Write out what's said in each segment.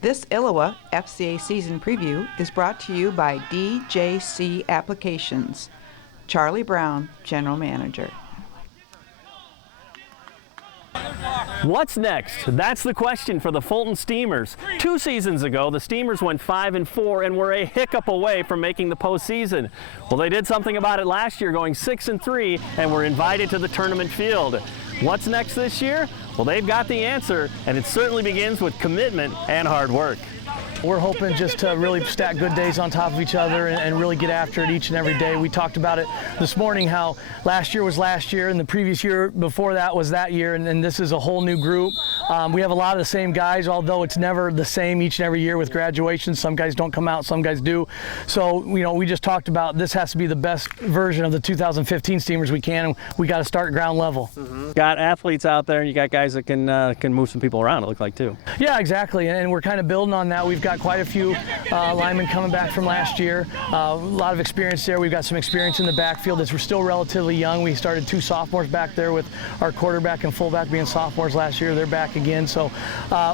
This ILLOWA FCA season preview is brought to you by DJC Applications. Charlie Brown, General Manager. What's next? That's the question for the Fulton Steamers. 2 seasons ago, the Steamers went 5-4 and were a hiccup away from making the postseason. Well, they did something about it last year, going 6-3, and were invited to the tournament field. What's next this year? Well, they've got the answer, and it certainly begins with commitment and hard work. We're hoping just to really stack good days on top of each other and really get after it each and every day. We talked about it this morning, how last year was last year and the previous year before that was that year, and this is a whole new group. We have a lot of the same guys, although it's never the same each and every year with graduation. Some guys don't come out, some guys do. So, you know, we just talked about this has to be the best version of the 2015 Steamers we can, and we got to start ground level. Got athletes out there, and you got guys that can move some people around, it looks like, too. Yeah, exactly, and we're kind of building on that. We've got quite a few linemen coming back from last year. A lot of experience there. We've got some experience in the backfield as we're still relatively young. We started 2 sophomores back there with our quarterback and fullback being sophomores last year. They're back again. So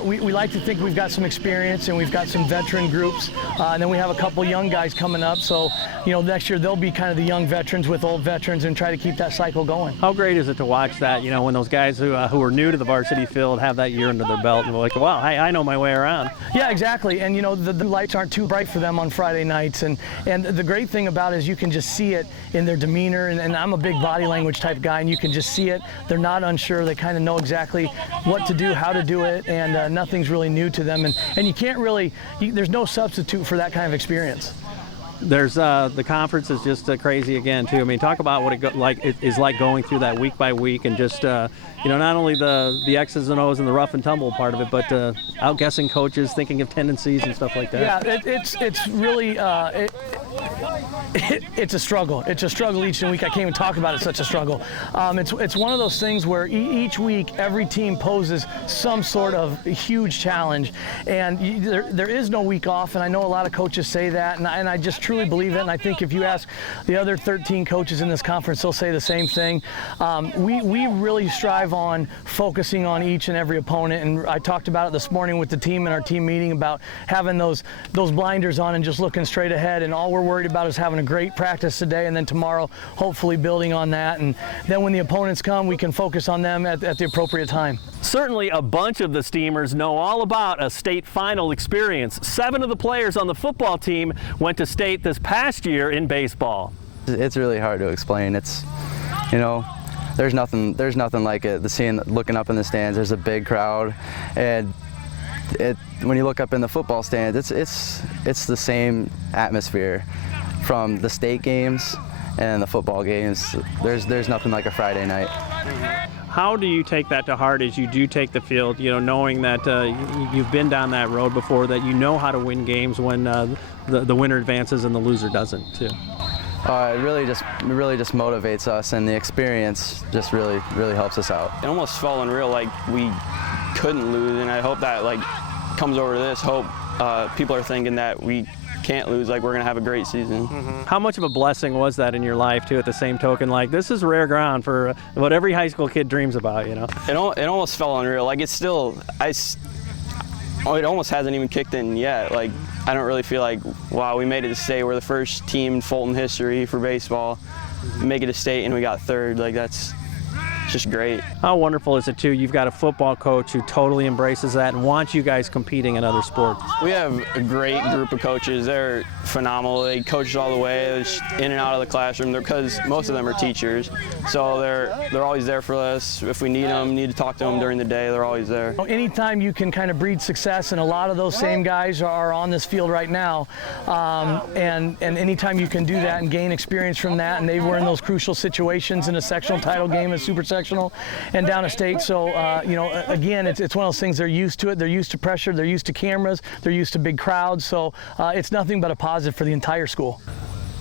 we like to think we've got some experience and we've got some veteran groups. And then we have a couple young guys coming up. So, you know, next year they'll be kind of the young veterans with old veterans and try to keep that cycle going. How great is it to watch that, you know, when those guys who are new to the varsity field have that year under their belt and they're like, wow, I know my way around. Yeah, exactly. And, you know, the lights aren't too bright for them on Friday nights. And the great thing about it is you can just see it in their demeanor. And I'm a big body language type guy, and you can just see it. They're not unsure. They kind of know exactly what to do, how to do it, and nothing's really new to them. And you can't really, there's no substitute for that kind of experience. There's the conference is just crazy again too. I mean, talk about what it is like going through that week by week, and just you know, not only the X's and O's and the rough and tumble part of it, but outguessing coaches, thinking of tendencies and stuff like that. Yeah, it's really it's a struggle. It's a struggle each week. I can't even talk about it. Such a struggle. It's one of those things where each week every team poses some sort of huge challenge, and there is no week off. And I know a lot of coaches say that, and I just truly believe it. And I think if you ask the other 13 coaches in this conference, they'll say the same thing. We really strive on focusing on each and every opponent, and I talked about it this morning with the team in our team meeting about having those blinders on and just looking straight ahead, and all we're worried about is having a great practice today, and then tomorrow hopefully building on that, and then when the opponents come we can focus on them at the appropriate time. Certainly a bunch of the Steamers know all about a state final experience. 7 of the players on the football team went to state this past year in baseball. It's really hard to explain. It's, you know, there's nothing like it. Looking up in the stands, there's a big crowd, and when you look up in the football stands, it's the same atmosphere from the state games and the football games. There's nothing like a Friday night. How do you take that to heart as you do take the field, you know, knowing that you've been down that road before, that you know how to win games when the winner advances and the loser doesn't too? It really just motivates us, and the experience just really helps us out. It almost felt unreal, like we couldn't lose, and I hope that like comes over to this. Hope people are thinking that we can't lose, like we're gonna have a great season. How much of a blessing was that in your life too, at the same token? Like, this is rare ground for what every high school kid dreams about, you know? It almost felt unreal. Like, it's still, it almost hasn't even kicked in yet. Like, I don't really feel like, wow, we made it to state. We're the first team in Fulton history for baseball. Make it to state and we got 3rd. Like, that's just great. How wonderful is it too? You've got a football coach who totally embraces that and wants you guys competing in other sports. We have a great group of coaches. They're phenomenal. They coach us all the way. They're just in and out of the classroom, because most of them are teachers. So they're always there for us. If we need them, need to talk to them during the day, they're always there. Anytime you can kind of breed success, and a lot of those same guys are on this field right now, and anytime you can do that and gain experience from that, and they were in those crucial situations in a sectional title game, a super sectional, and down a state. So, you know, again, it's one of those things, they're used to it. They're used to pressure. They're used to cameras. They're used to big crowds. So it's nothing but a positive for the entire school.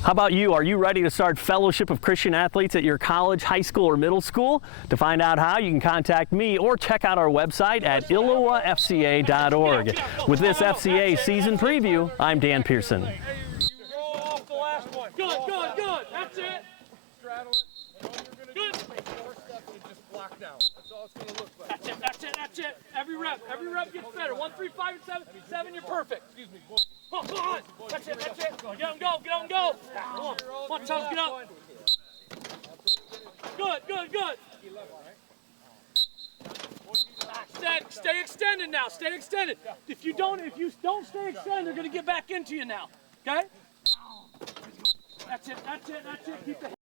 How about you? Are you ready to start Fellowship of Christian Athletes at your college, high school, or middle school? To find out how, you can contact me or check out our website at ILLOWAFCA.org. With this FCA season preview, I'm Dan Pearson. Off the last one. Good. That's it. Straddle it. Good. 4 steps and just block down. That's all it's going to look like. That's it. Every rep gets better. 1, 3, 5, and 7. 7, you're perfect. Excuse me. Come on. That's it. Get him, go. Come on, Tom, get up. Good. Stay extended now. Stay extended. If you don't stay extended, they're going to get back into you now. Okay? That's it. Keep the